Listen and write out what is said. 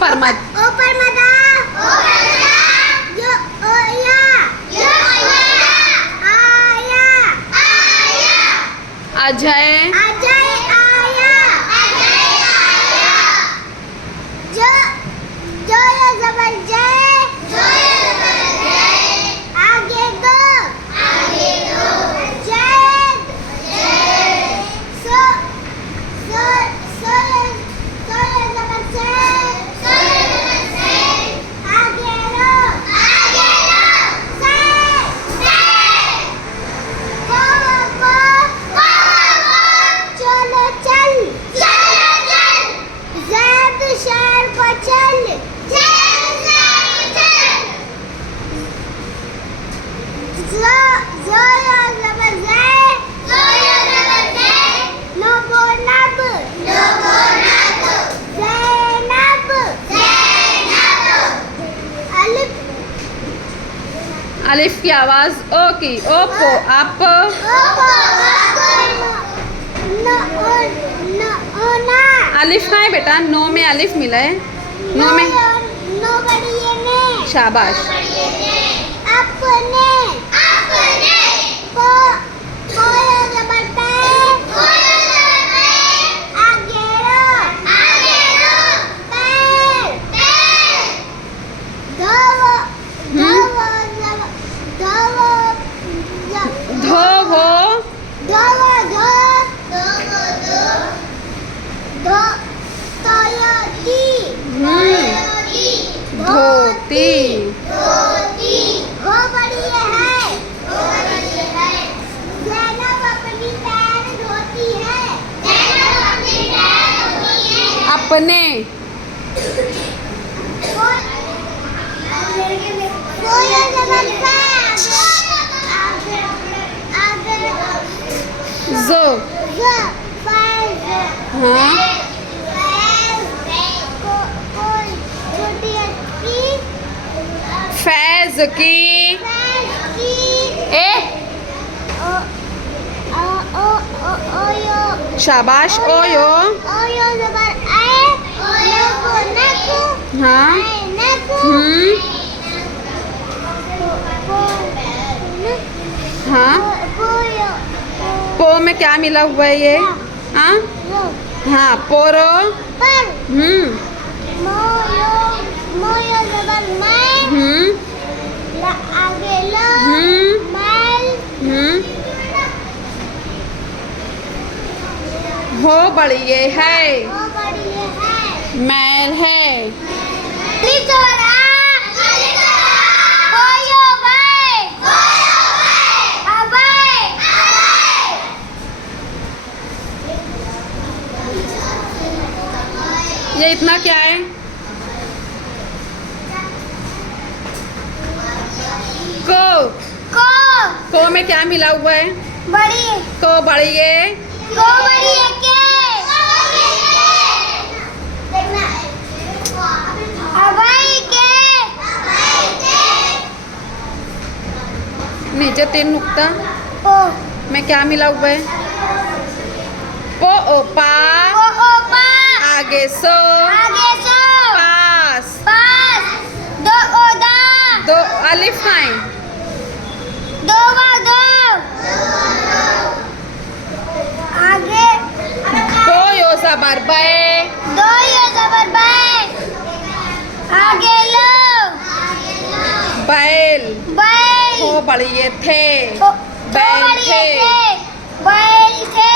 पर मत अजय अलिफ की आवाज ओ की ओपो आप अलिफ कहाँ है बेटा? नो में अलिफ मिला है। नो में शाबाश। धोती अपने जो हाँ फैज की ए शाबाश ओयो हाँ हाँ पो में क्या मिला हुआ है ये? हाँ हाँ पोरो हो बड़ी है मैल है। ये इतना क्या है? को में क्या मिला हुआ है? बड़ी को बड़ी है को बड़ी है के देखना अबाई के नीचे 3 नुक्ता ओ में क्या मिला हुआ है? पो ओ पा आगे सो पास दो ओदा दो अलिफ है दो आगे दो यो ज़बर बे दो यो ज़बर बे आगे लो बैल बैल हो बड़ी ये थे बैल थे